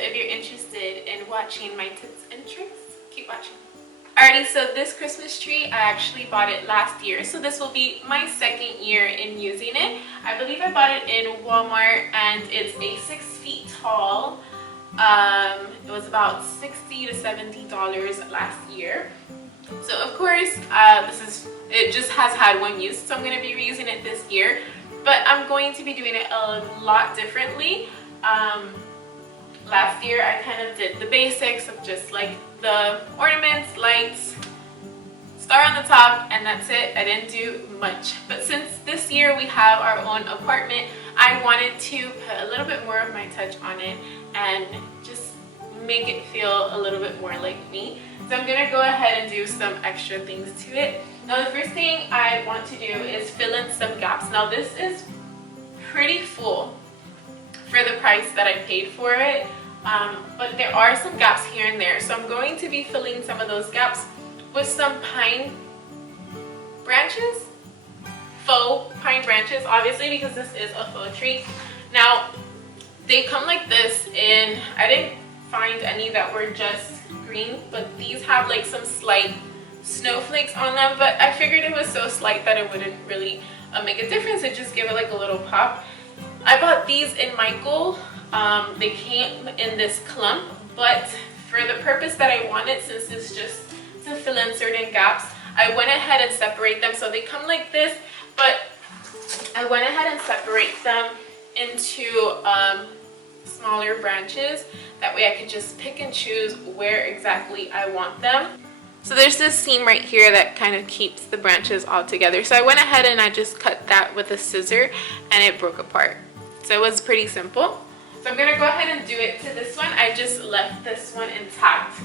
if you're interested in watching my tips and tricks, keep watching. Alrighty, so this Christmas tree, I actually bought it last year, so this will be my second year in using it. I believe I bought it in Walmart, and it's a 6 feet tall. It was about $60 to $70 last year. So of course, it just has had one use, so I'm going to be reusing it this year. But I'm going to be doing it a lot differently. Last year I kind of did the basics of just like the ornaments, lights, star on the top, and that's it. I didn't do much. But since this year we have our own apartment, I wanted to put a little bit more of my touch on it and just make it feel a little bit more like me. So I'm gonna go ahead and do some extra things to it. Now the first thing I want to do is fill in some gaps. Now this is pretty full for the price that I paid for it, but there are some gaps here and there. So I'm going to be filling some of those gaps with some pine branches, faux pine branches, obviously, because this is a faux tree. Now they come like this, and I didn't find any that were just green, but these have like some slight snowflakes on them, but I figured it was so slight that it wouldn't really make a difference. It just give it like a little pop. I bought these in Michael. They came in this clump, but for the purpose that I wanted, since it's just to fill in certain gaps, I went ahead and separate them. So they come like this, but I went ahead and separate them into smaller branches. That way I could just pick and choose where exactly I want them. So there's this seam right here that kind of keeps the branches all together. So I went ahead and I just cut that with a scissor, and it broke apart. So it was pretty simple. So I'm gonna go ahead and do it to this one. I just left this one intact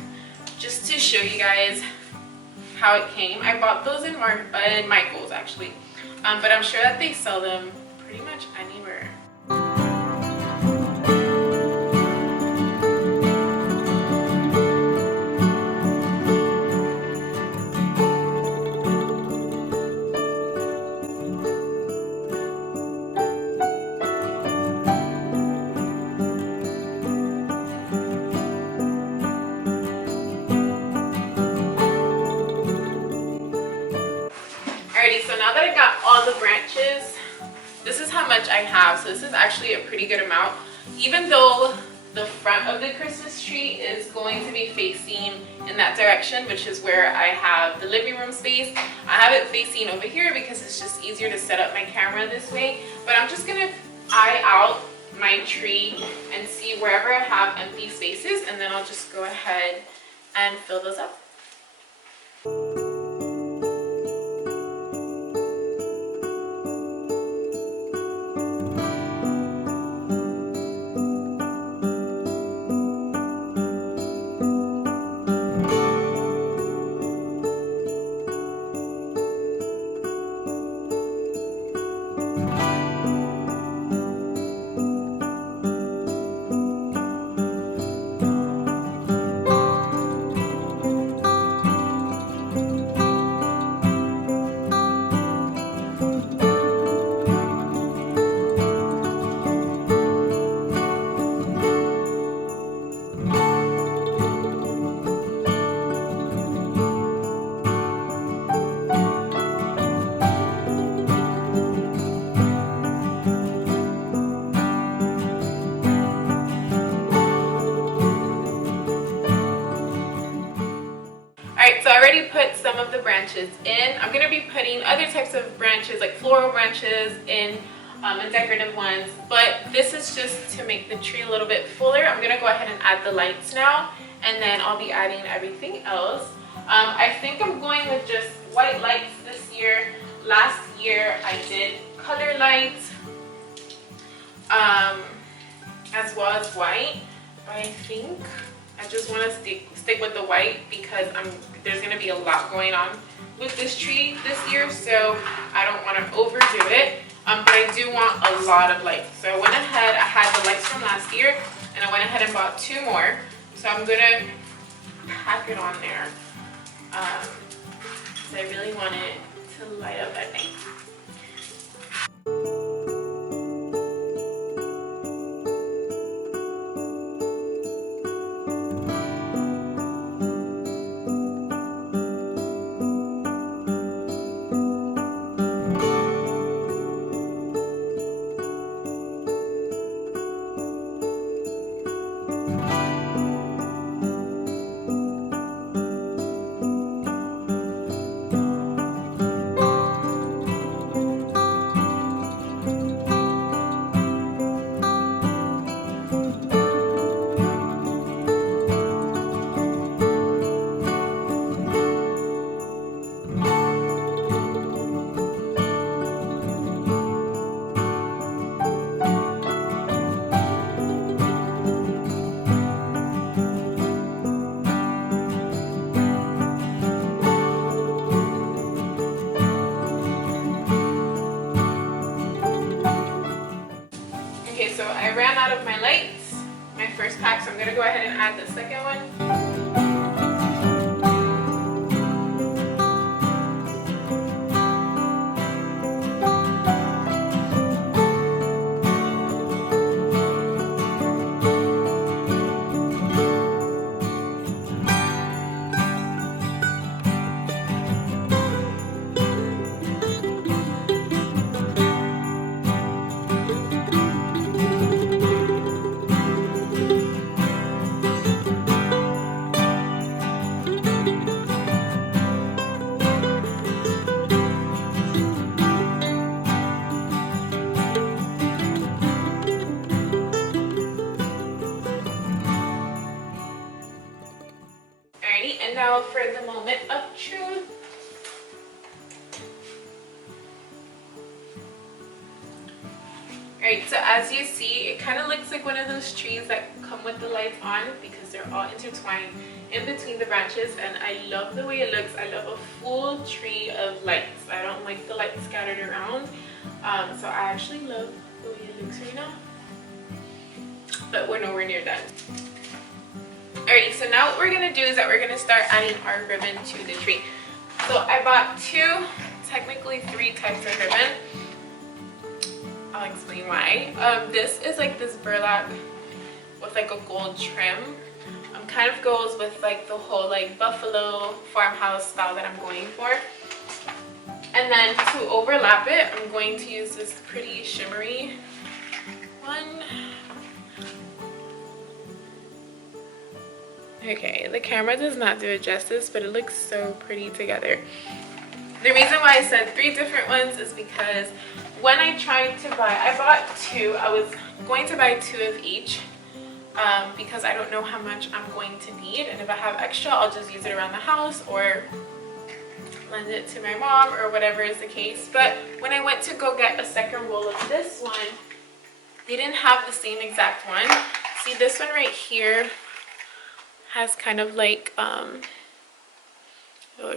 just to show you guys how it came. I bought those in Michael's actually, but I'm sure that they sell them pretty much anywhere. Alrighty, so now that I got all the branches, this is how much I have. So this is actually a pretty good amount. Even though the front of the Christmas tree is going to be facing in that direction, which is where I have the living room space, I have it facing over here because it's just easier to set up my camera this way. But I'm just gonna eye out my tree and see wherever I have empty spaces, and then I'll just go ahead and fill those up. Alright, so I already put some of the branches in. I'm going to be putting other types of branches, like floral branches in and decorative ones, but this is just to make the tree a little bit fuller. I'm going to go ahead and add the lights now, and then I'll be adding everything else. I think I'm going with just white lights this year. Last year I did color lights as well as white, but I think I just want to stick with the white because there's going to be a lot going on with this tree this year, so I don't want to overdo it, but I do want a lot of lights. So I went ahead, I had the lights from last year, and I went ahead and bought 2 more, so I'm going to pack it on there, so I really want it to light up at night. first pack, so I'm gonna go ahead and add the second one. Alrighty, and now for the moment of truth. Alright, so as you see, it kind of looks like one of those trees that come with the lights on because they're all intertwined in between the branches, and I love the way it looks. I love a full tree of lights. I don't like the lights scattered around, so I actually love the way it looks right now. But we're nowhere near done. Alright, so now what we're going to do is that we're going to start adding our ribbon to the tree. So I bought technically three types of ribbon. I'll explain why. This is like this burlap with like a gold trim. Kind of goes with like the whole like buffalo farmhouse style that I'm going for. And then to overlap it, I'm going to use this pretty shimmery one. Okay, the camera does not do it justice, but it looks so pretty together. The reason why I said three different ones is because when I tried to buy, I bought two. I was going to buy two of each because I don't know how much I'm going to need, and if I have extra, I'll just use it around the house or lend it to my mom or whatever is the case. But when I went to go get a second roll of this one, they didn't have the same exact one. See, this one right here has kind of like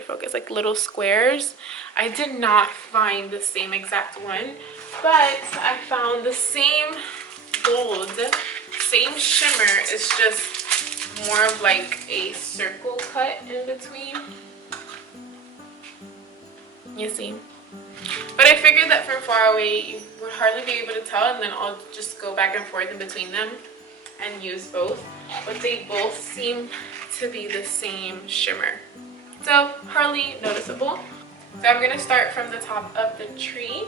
focus, like little squares. I did not find the same exact one, but I found the same gold, same shimmer. It's just more of like a circle cut in between. You see? But I figured that from far away you would hardly be able to tell, and then I'll just go back and forth in between them and use both. But they both seem to be the same shimmer, so hardly noticeable. So I'm going to start from the top of the tree.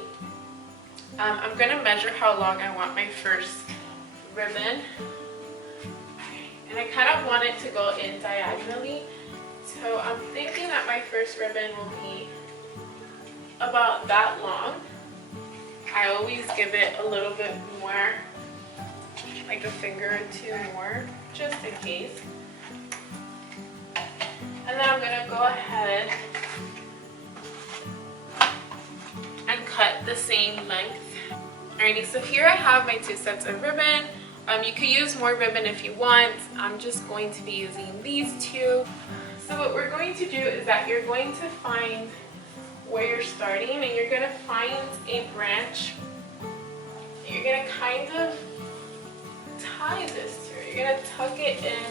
I'm going to measure how long I want my first ribbon, and I kind of want it to go in diagonally. So I'm thinking that my first ribbon will be about that long. I always give it a little bit more, like a finger or two more, just in case. And then I'm going to go ahead and cut the same length. Alrighty, so here I have my two sets of ribbon. You could use more ribbon if you want. I'm just going to be using these two. So what we're going to do is that you're going to find where you're starting, and you're going to find a branch. You're going to kind of tie this to it. You're going to tuck it in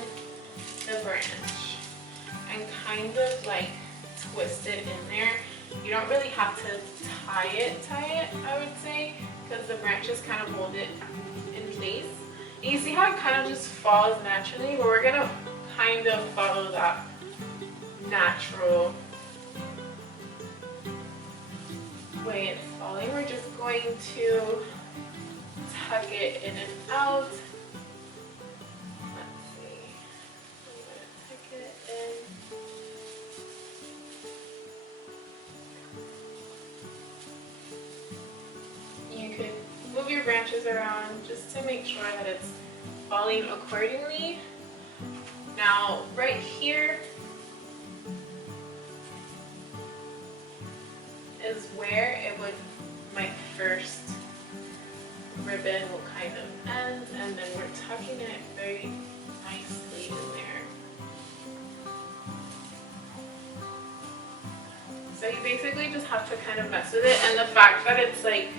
the branch and kind of like twist it in there. You don't really have to tie it, I would say, because the branches kind of hold it in place. And you see how it kind of just falls naturally? But we're gonna kind of follow that natural way it's falling. We're just going to tuck it in and out. Let's see. I'm gonna tuck it in. You could move your branches around just to make sure that it's falling accordingly. Now, right here is where my first ribbon will kind of end, and then we're tucking it very nicely in there. So you basically just have to kind of mess with it, and the fact that it's like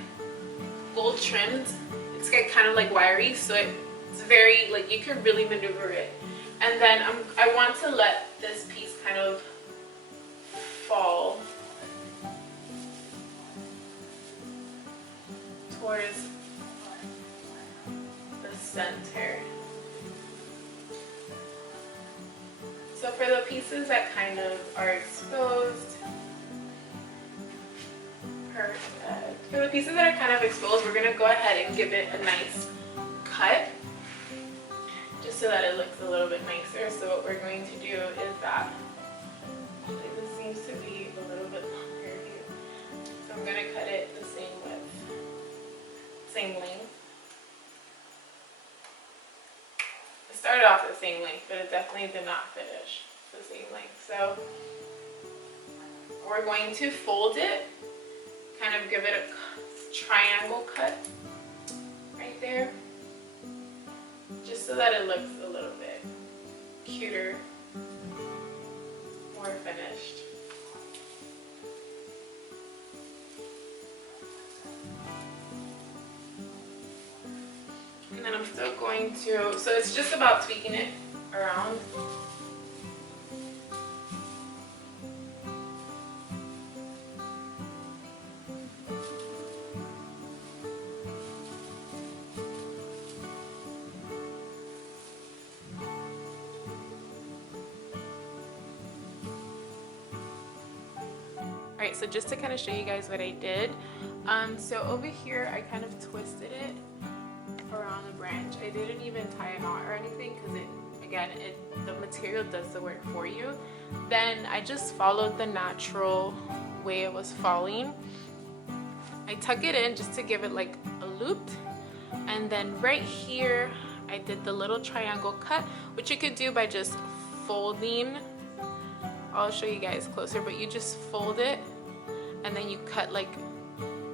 gold trimmed, it's kind of like wiry, so it's It's very, like, you can really maneuver it. And then I want to let this piece kind of fall towards the center. So for the pieces that kind of are exposed, perfect. For the pieces that are kind of exposed, we're gonna go ahead and give it a nice cut, just so that it looks a little bit nicer. So what we're going to do is that, actually this seems to be a little bit longer here. So I'm gonna cut it the same width, same length. It started off the same length, but it definitely did not finish the same length. So we're going to fold it, kind of give it a triangle cut right there, just so that it looks a little bit cuter, more finished. And then I'm still going to, so it's just about tweaking it around. Alright, so just to kind of show you guys what I did, so over here I kind of twisted it around the branch. I didn't even tie a knot or anything because the material does the work for you. Then I just followed the natural way it was falling. I tuck it in just to give it like a loop, and then right here I did the little triangle cut, which you could do by just folding. I'll show you guys closer, but you just fold it and then you cut like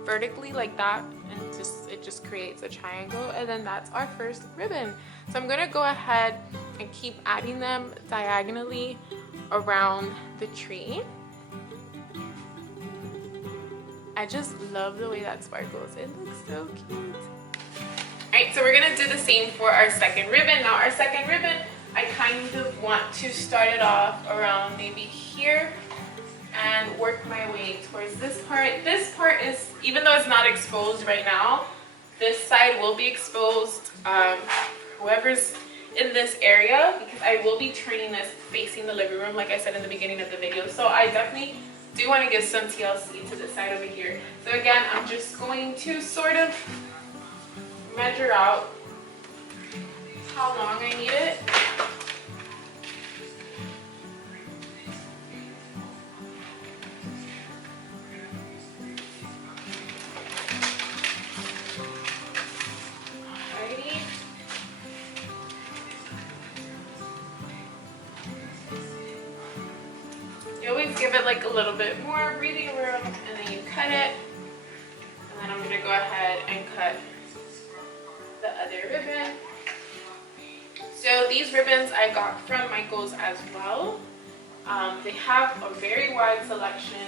vertically like that, and it just creates a triangle, and then that's our first ribbon. So I'm gonna go ahead and keep adding them diagonally around the tree. I just love the way that sparkles. It looks so cute. Alright, so we're gonna do the same for our second ribbon. Now our second ribbon, I kind of want to start it off around maybe here and work my way towards this part. This part is, even though it's not exposed right now, this side will be exposed, whoever's in this area, because I will be turning this facing the living room like I said in the beginning of the video. So I definitely do want to give some TLC to this side over here. So again, I'm just going to sort of measure out how long I need it. You always give it like a little bit more breathing room, and then you cut it. And then I'm going to go ahead and cut the other ribbon. So these ribbons I got from Michael's as well. They have a very wide selection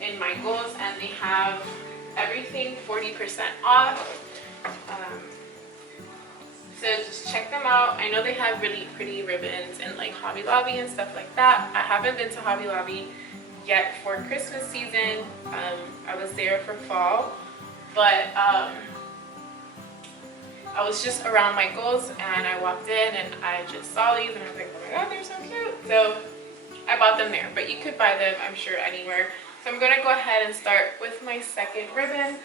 in Michael's, and they have everything 40% off. So just check them out. I know they have really pretty ribbons in like Hobby Lobby and stuff like that. I haven't been to Hobby Lobby yet for Christmas season. I was there for fall, but I was just around Michael's and I walked in and I just saw these and I was like, oh my god, they're so cute. So I bought them there, but you could buy them, I'm sure, anywhere. So I'm gonna go ahead and start with my second ribbon.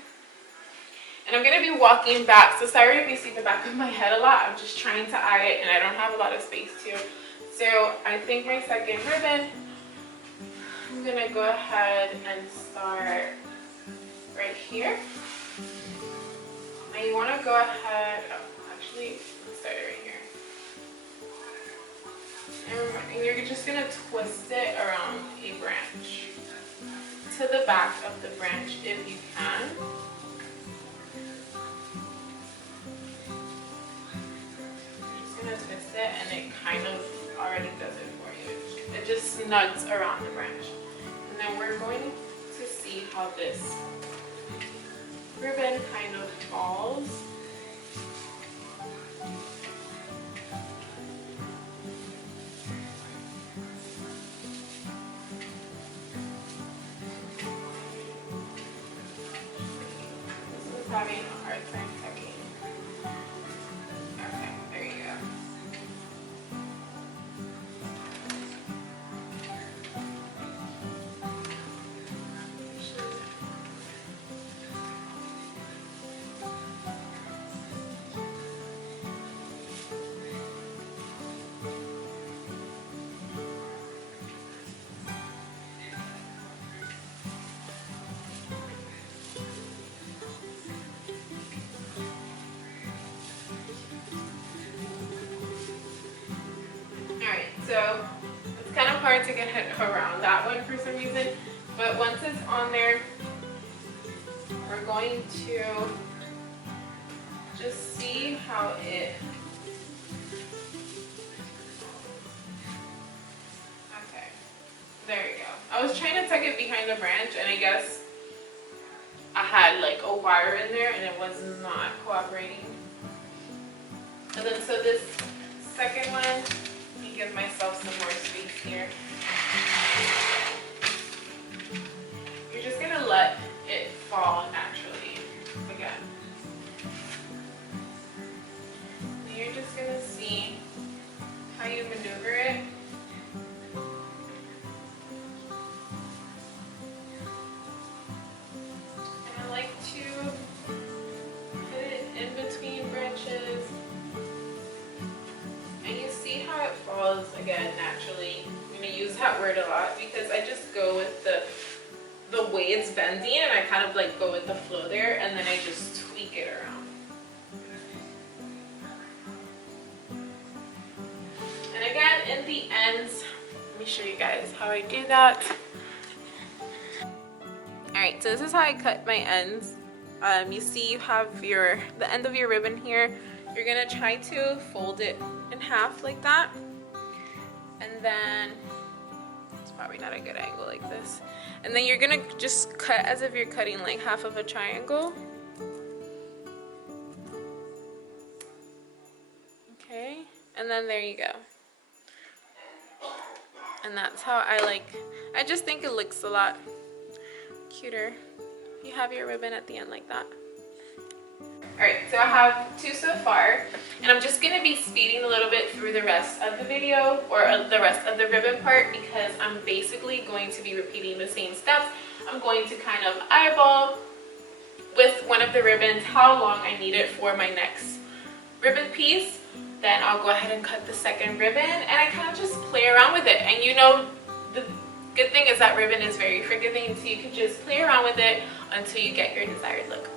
And I'm going to be walking back, so sorry if you see the back of my head a lot. I'm just trying to eye it and I don't have a lot of space too. So I think my second ribbon, I'm going to go ahead and start right here. And you want to go ahead, actually, let's start it right here. And you're just going to twist it around a branch to the back of the branch if you can. Twist it and it kind of already does it for you. It just snugs around the branch. And then we're going to see how this ribbon kind of falls. having a hard time checking. Okay, there you go. Alright, so it's kind of hard to get around that one for some reason, but once it's on there, we're going to just see how it, okay, there you go. I was trying to tuck it behind the branch, and I guess I had like a wire in there and it was not cooperating. And then so this second one, let me give myself some more space here. You're just gonna let it fall naturally again. And you're just gonna see how you maneuver it. And I like to put it in between branches. And you see how it falls again naturally. I'm gonna use that word a lot because I just go with the way it's bending, and I kind of like go with the flow there, and then I just tweak it around. And again, in the ends, let me show you guys how I do that. Alright, so this is how I cut my ends. You see you have the end of your ribbon here. You're gonna try to fold it in half like that, and then it's probably not a good angle like this, and then you're gonna just cut as if you're cutting like half of a triangle. Okay, and then there you go. And that's how I just think it looks a lot cuter. You have your ribbon at the end like that. Alright, so I have two so far, and I'm just going to be speeding a little bit through the rest of the video, or the rest of the ribbon part, because I'm basically going to be repeating the same steps. I'm going to kind of eyeball with one of the ribbons how long I need it for my next ribbon piece. Then I'll go ahead and cut the second ribbon, and I kind of just play around with it. And you know, the good thing is that ribbon is very forgiving, so you can just play around with it until you get your desired look.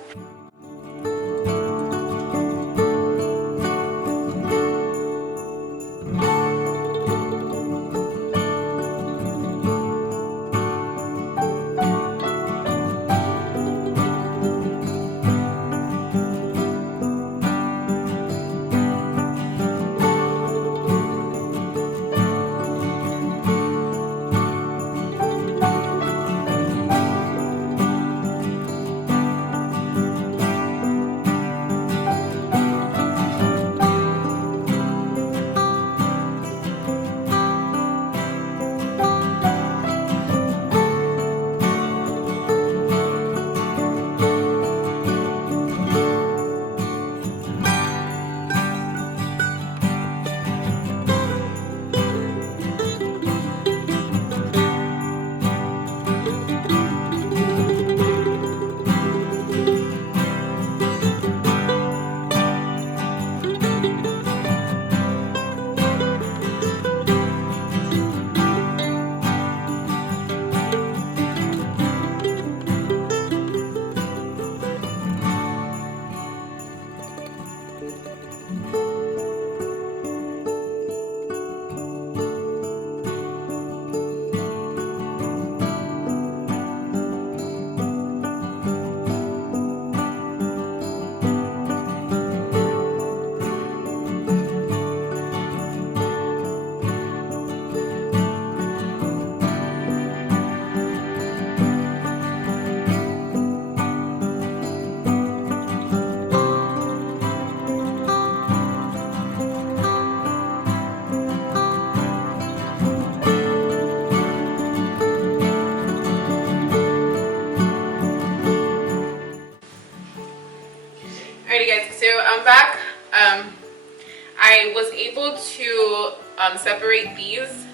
separate these,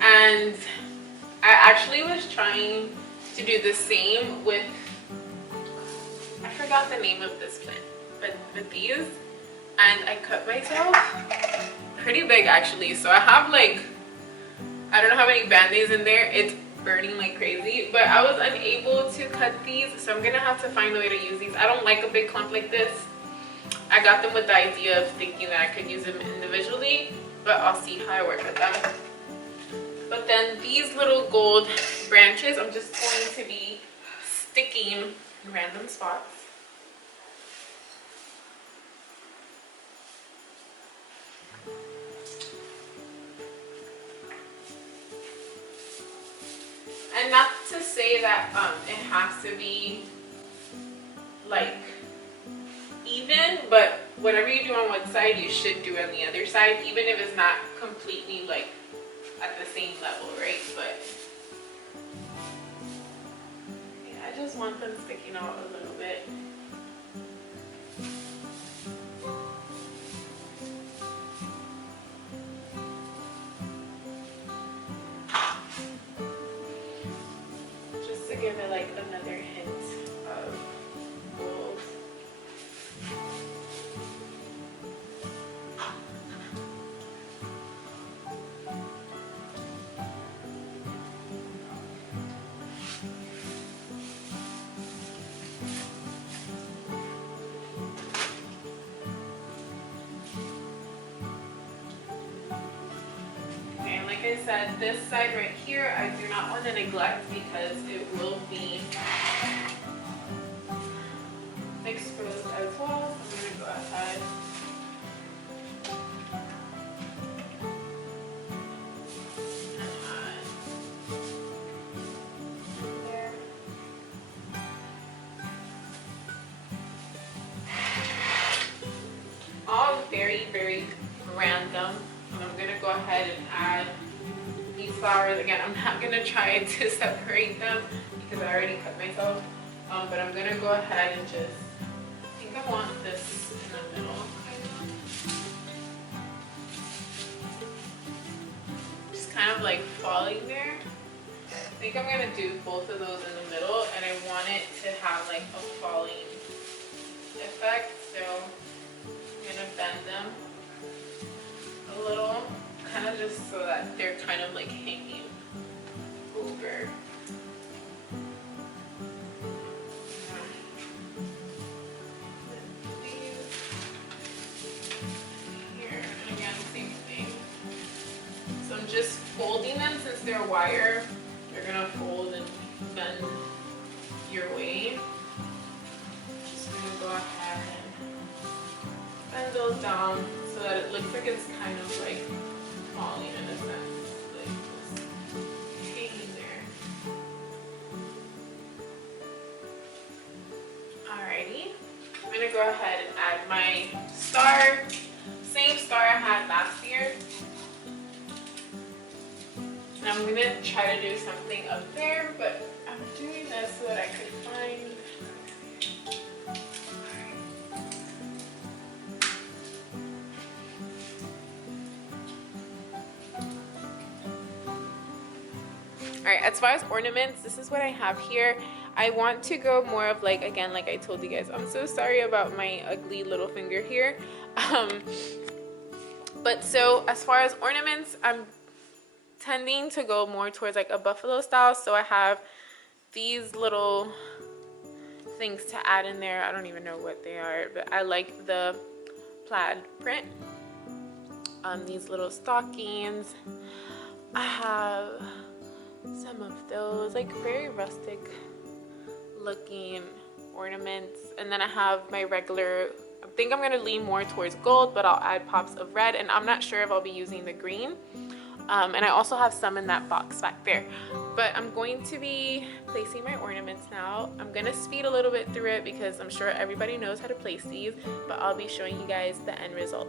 and I actually was trying to do the same with, I forgot the name of this plant, but with these, and I cut myself pretty big actually. So I have like, I don't know how many band-aids in there. It's burning like crazy, but I was unable to cut these, so I'm gonna have to find a way to use these. I don't like a big clump like this. I got them with the idea of thinking that I could use them individually, but I'll see how I work with them. But then these little gold branches, I'm just going to be sticking in random spots. And not to say that it has to be like even, but whatever you do on one side, you should do on the other side, even if it's not completely like at the same level, right? But yeah, I just want them sticking out a little bit. Just to give it like another hint of gold. Like I said, this side right here, I do not want to neglect because it will be exposed as well. So I'm going to go ahead and add there. All very, very random. And I'm going to go ahead and add these flowers. Again, I'm not going to try to separate them because I already cut myself. But I'm going to go ahead and just, I think I want this in the middle. Just kind of like falling there. I think I'm going to do both of those in the middle, and I want it to have like a falling effect. So I'm going to bend them a little, kind of just so that they're kind of like hanging over. Here, and again, same thing. So I'm just folding them since they're wire. You're gonna fold and bend your way. Just gonna go ahead and bend those down so that it looks like it's kind of like falling in a sense, like just hanging there. Alrighty, I'm gonna go ahead and add my star, same star I had last year. And I'm gonna try to do something up there, but I'm doing this so that I could find. Alright, as far as ornaments, this is what I have here. I want to go more of like, again, like I told you guys, I'm so sorry about my ugly little finger here. But so as far as ornaments, I'm tending to go more towards like a buffalo style. So I have these little things to add in there. I don't even know what they are, but I like the plaid print. These little stockings. I have some of those like very rustic looking ornaments, and then I have my regular, I think I'm going to lean more towards gold, but I'll add pops of red, and I'm not sure if I'll be using the green. And I also have some in that box back there, but I'm going to be placing my ornaments now. I'm going to speed a little bit through it because I'm sure everybody knows how to place these, but I'll be showing you guys the end result.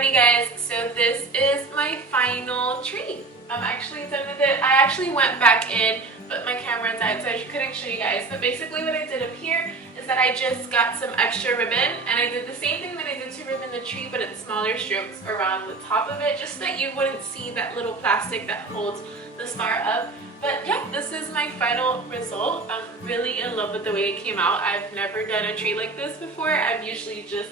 Alrighty guys, so this is my final tree. I'm actually done with it. I actually went back in, but my camera died, so I couldn't show you guys. But basically what I did up here is that I just got some extra ribbon, and I did the same thing that I did to ribbon the tree, but in smaller strokes around the top of it, just so that you wouldn't see that little plastic that holds the star up. But yeah, this is my final result. I'm really in love with the way it came out. I've never done a tree like this before. I've usually just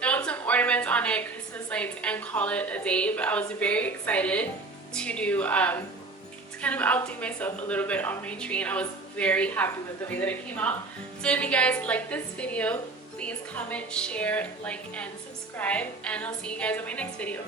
thrown some ornaments on it, Christmas lights, and call it a day. But I was very excited to do, to kind of outdo myself a little bit on my tree, and I was very happy with the way that it came out. So if you guys like this video, please comment, share, like, and subscribe, and I'll see you guys in my next video.